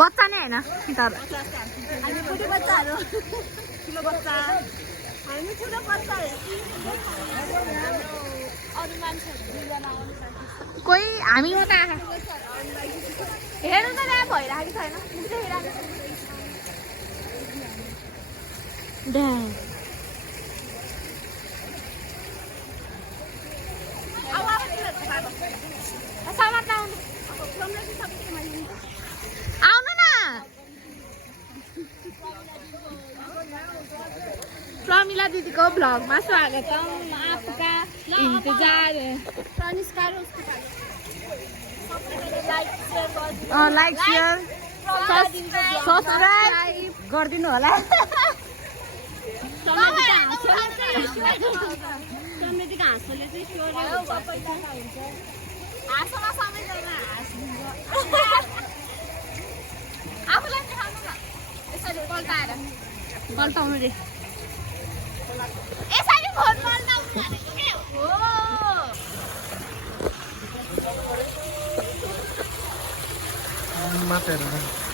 बच्चा नै होइन तर कोही हामी उता हेर्नु त त्यहाँ भइरहेको छैन आउनु न प्रमिला दिदीको भ्लगमा स्वागतम आपका इन्तजार लाइक शेयर सब्सक्राइब गरिदिनु होला पल्टाउनु रे यसरी फोन पल्टाउनु भनेको के हो मात्र